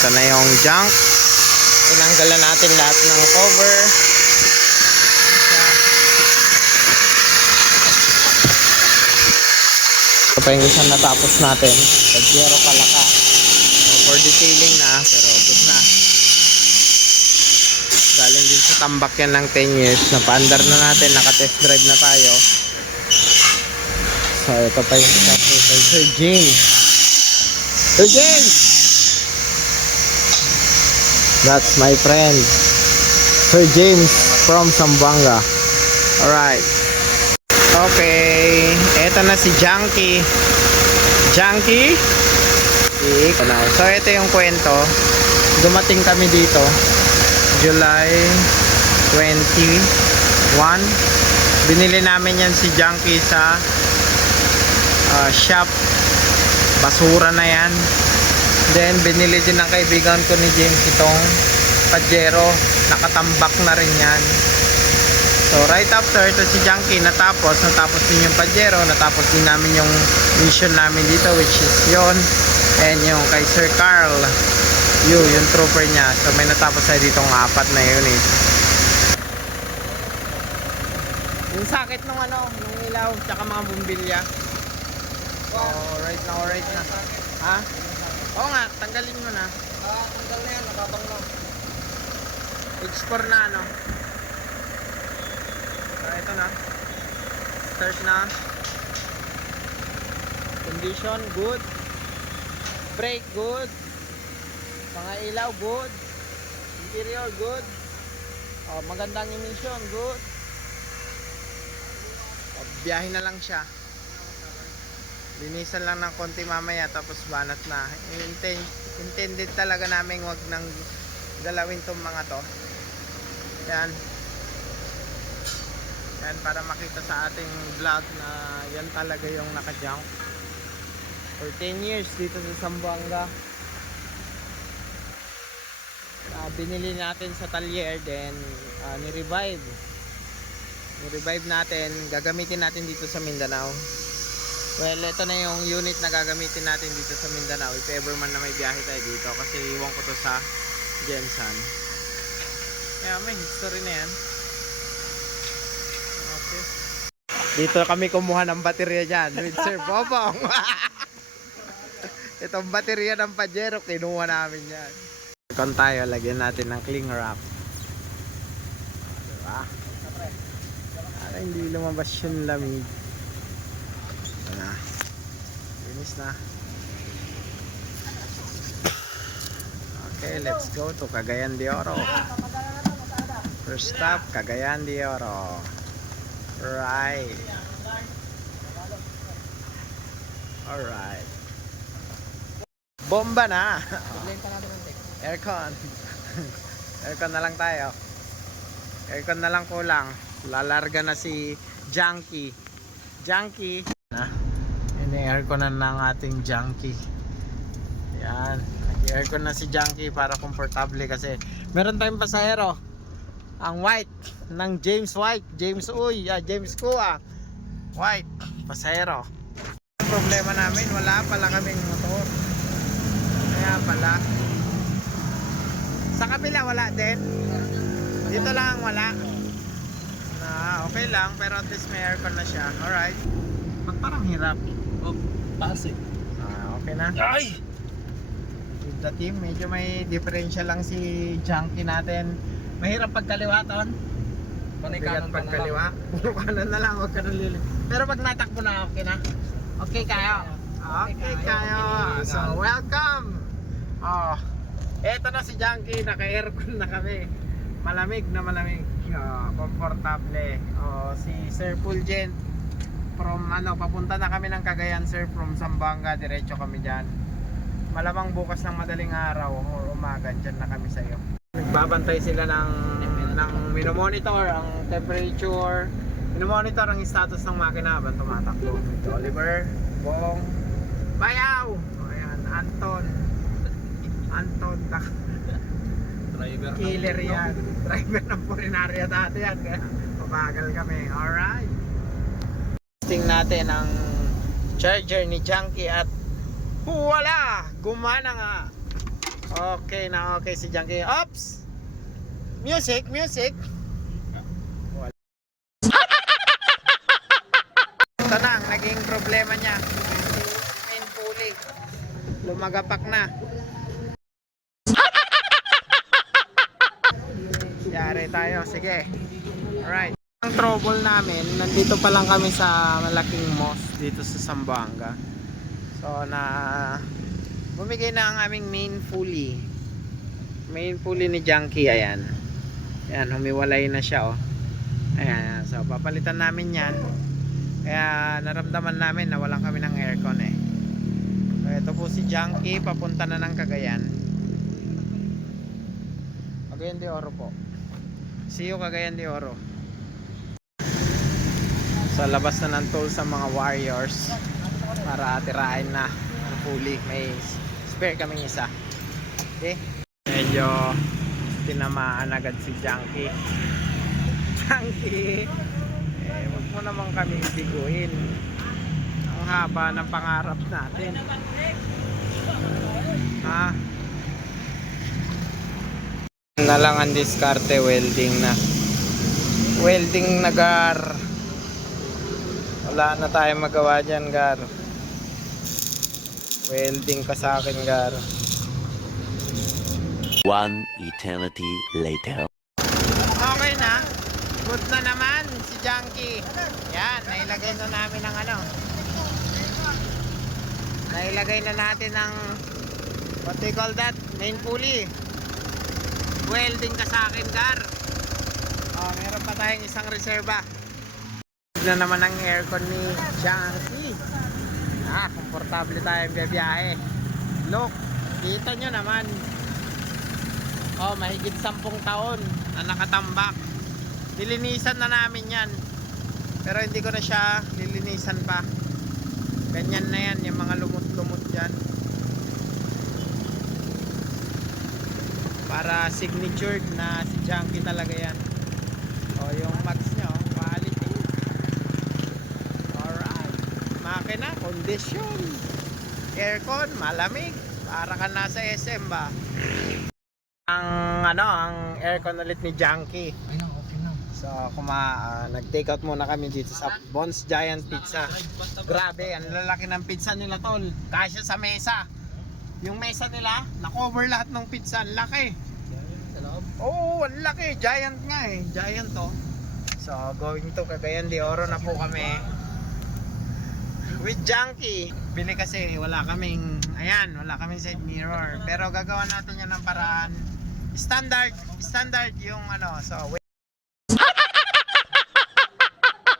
ito na yung junk. Tinanggalan natin lahat ng cover. Ito pa yung isang natapos natin. Pajero Palaka. So, for detailing na, pero good na. Galing din sa tambak yan ng 10 years. Napaandar na natin, naka-test drive na tayo. So, ito pa yung isang Sir James. Sir James! That's my friend Sir James from Zamboanga. Alright. Okay, eto na si Junkie. Junkie? So ito yung kwento. Dumating kami dito July 21. Binili namin yan si Junkie sa shop. Basura na yan. Then binili din ng kaibigan ko ni James itong Pajero. Nakatambak na rin yan. So right after ito si Junkie natapos din yung Pajero, natapos din namin yung mission namin dito, which is yon, and yung kay Sir Carl yung trooper niya. So may natapos tayo ditong 4 na unit. Yung sakit nung nung ilaw tsaka mga bumbilya. Alright na. Ha? Oo nga, tanggalin mo na. Tanggal na yan, nakabang na. X4 na So ito na. Start na. Condition good. Brake good. Mga ilaw good. Interior good. Magandang emission good. Biyahe na lang siya. Linisan lang ng konti mamaya tapos banat na. Intended talaga namin wag nang galawin tong mga to. Yan para makita sa ating vlog na yan talaga yung naka-junk for 10 years dito sa Zamboanga. Binili natin sa Talyer, then ni-revive natin, gagamitin natin dito sa Mindanao. Well, ito na yung unit na gagamitin natin dito sa Mindanao if ever man na may biyahe tayo dito, kasi iwan ko to sa Jensan. Kaya may history na yan. Okay. Dito kami kumuha ng baterya dyan with Sir Bobong. Itong baterya ng Pajero kinuha namin yan. Kung tayo, lagyan natin ng cling wrap. Diba? Para hindi lumabas yung lamig. Ito na. Finish na. Okay, let's go to Cagayan de Oro. First stop, Cagayan de Oro. Right. Alright. Bomba na. Aircon. Aircon na lang tayo. Aircon na lang kulang. Lalarga na si Junkie. Junkie. Ini-aircon na ng ating Junkie. Yan. Nag-aircon na si Junkie para komportable kasi meron tayong pasahero. Ang white ng James White. James Kua. White. Pasahero. Problema namin, wala pala kaming motor. Kaya pala. Sa kabila wala din. Dito lang wala. Okay lang, pero at least may aircon na siya. Alright. Parang hirap. Pasig. Okay na. Ay! With the team, medyo may differential lang si Junkie natin. Mahirap pagkaliwaton. Mabigat pagkaliwa. Puro kanan na lang, huwag ka nang lilit. Pero pag natakbo na, okay na. Okay kayo. Okay kayo. So, welcome. Eto na si Junkie, naka-aircon na kami. Malamig na malamig. Komportable. Si Sir Fulgent from papunta na kami ng Cagayan, sir, from Zamboanga, diretso kami dyan. Malamang bukas ng madaling araw o umaga, dyan na kami sa iyo. Nagbabantay sila ng minomonitor ang temperature, minomonitor ang status ng makina habang tumatakbo. Oliver, Bong, Bayaw, ayan, Anton, Driver killer yan. Driver ng Purinaria dati yan, kaya mabagal kami. Alright, testing natin ang charger ni Junkie at wala! Gumana nga! Okay na okay si Junkie. Ops! Music, music. Wala. Ito na ang naging problema niya. Main pulley. Lumagapak na. Yari tayo, sige. Alright. Ang trouble namin, nandito pa lang kami sa malaking mosque dito sa Zamboanga. So bumigay na ang aming main pulley. Main pulley ni Junkie, ayan. Ayan, humiwalay na siya, oh. Ayan, so papalitan namin yan. Kaya naramdaman namin na walang kami ng aircon eh. So ito po si Junkie, papunta na ng Cagayan. Cagayan de Oro po. See you Cagayan de Oro. So labas na ng toll sa mga warriors para tirahin na ang pulley. May spare kaming isa. Okay? Medyo tinamaan agad si Junkie. Junkie, wag mo naman kami biguin. Ang haba ng pangarap natin. Ha? Na lang ang diskarte, welding na. Welding na, Gar. Wala na tayong magawa dyan, Gar. Welding ka sa akin, Gar. One eternity later. Okay na. Good na naman si Junkie. Yan, nailagay na namin ng ano. Nailagay na natin ng what they call that? Main pulley. Welding ka sa akin, Gar. Oh, meron pa tayong isang reserva. Na naman ang aircon ni Junkie. Komportable tayong biyahe. Look, kita nyo naman. Oh, mahigit 10 taon na nakatambak. Nilinisan na namin yan. Pero hindi ko na siya lilinisan pa. Ganyan na yan, yung mga lumot-lumot dyan. Para signature na si Junkie talaga yan. O, yung mags nya, oh, quality. Alright. Makina, condition. Aircon, malamig. Para ka nasa SM ba? Ang aircon ulit ni Junkie. Ay na, okay na. So nag-take out muna kami dito sa Bon's Giant Pizza. Grabe, ang lalaki ng pizza nila, tol. Kasya sa mesa. Yung mesa nila, na-cover lahat ng pizza. Ang laki. Sa loob? Oo, ang laki. Giant nga eh. Giant to. So going to Cagayan de Oro na po kami with Junkie. Bili kasi wala kaming side mirror. Pero gagawa natin yan ng paraan. Standard yung ano. So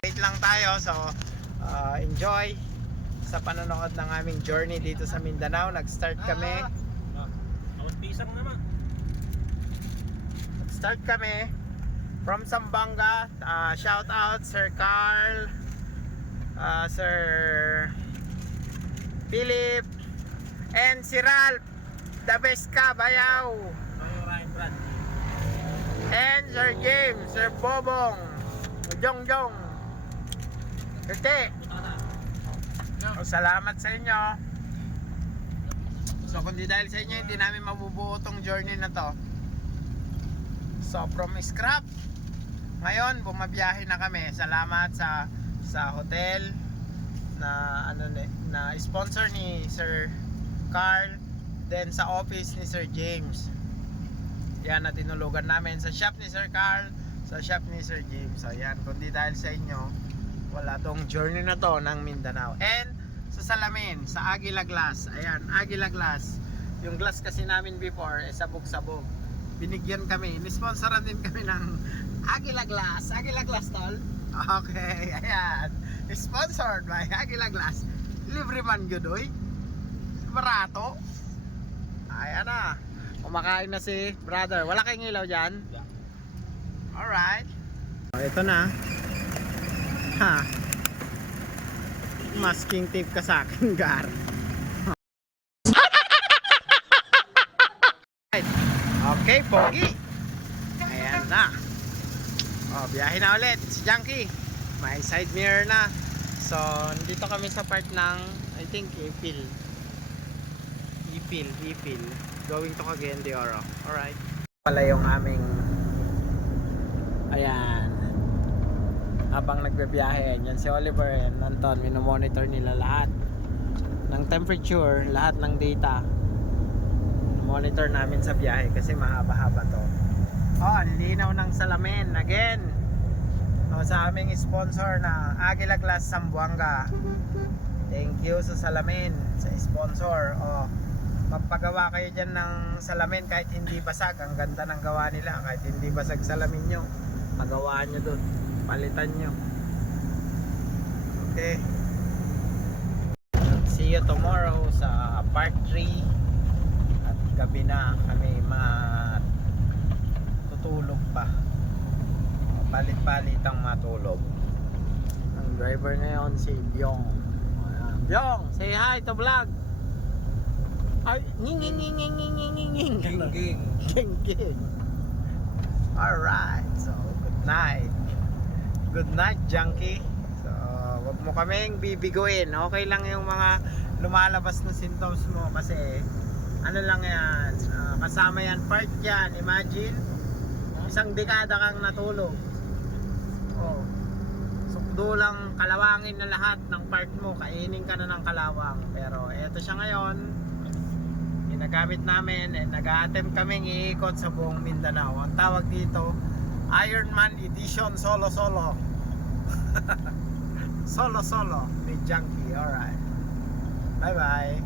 wait lang tayo. So enjoy sa panonood ng aming journey dito sa Mindanao. Nag-start kami. Awan pisang naman. Nag-start kami from Zamboanga. Shout out Sir Carl, Sir Philip, and si Ralph, the best ka, bayaw. And Sir James, Sir Bobong, Jongjong, Kete. Salamat sa inyo. So kung di dahil sa inyo, hindi namin mabubuo tong journey na to. So from scrap, ngayon bumabiyahe na kami. Salamat sa hotel na na sponsor ni Sir Carl, then sa office ni Sir James. Yan na tinulugan namin sa shop ni Sir Carl, sa shop ni Sir James. So yan, kundi dahil sa inyo, wala tong journey na to ng Mindanao. And sa salamin, sa Aguila Glass. Ayan, Aguila Glass. Yung glass kasi namin before, sabog-sabog. Binigyan kami, nisponsoran din kami ng Aguila Glass. Aguila Glass, tol. Okay, ayan. Sponsored by Aguila Glass. Libre man yun, oy. Barato. Ayan na. Kumakain na si brother. Wala kayong ilaw dyan? Alright. Ito na. Ha. Masking tape ka sa akin, Gar. Okay, pogi. Ayan na. Oh, biyahe na ulit si Junkie. May side mirror na. So, dito kami sa part ng I think Ipil. going to Cagayan de Oro. Alright. Pala yung aming, ayan, habang nagbibiyahe, yan si Oliver and Anton, minomonitor nila lahat ng temperature, lahat ng data. Monitor namin sa biyahe kasi mahaba-haba to. Oh, ang linaw ng salamin again. Oh, sa aming sponsor na Aguila Glass Zamboanga. Thank you sa salamin, sa sponsor. Oh, magpagawa kayo dyan ng salamin kahit hindi basag. Ang ganda ng gawa nila. Kahit hindi basag salamin nyo, pagawaan nyo dun, palitan nyo. Okay, see you tomorrow sa part 3. At gabi na kami matutulog pa. Palit-palit ang matulog. Ang driver ngayon si Byong. Ayan. Byong, say hi to vlog. Ay, nging. Ging. Alright, so good night. Good night, junkie. So, wag mo kaming bibiguin. Okay lang yung mga lumalabas na symptoms mo kasi ano lang yan, kasama yan, part yan. Imagine, isang dekada kang natulog. Oh, sukdo lang, kalawangin na lahat ng part mo, kainin ka na ng kalawang. Pero eto siya ngayon, ginagamit namin and nag-a-attempt kaming iikot sa buong Mindanao. Ang tawag dito, Ironman Edition Solo Solo. Solo with Junkie. Alright, bye bye.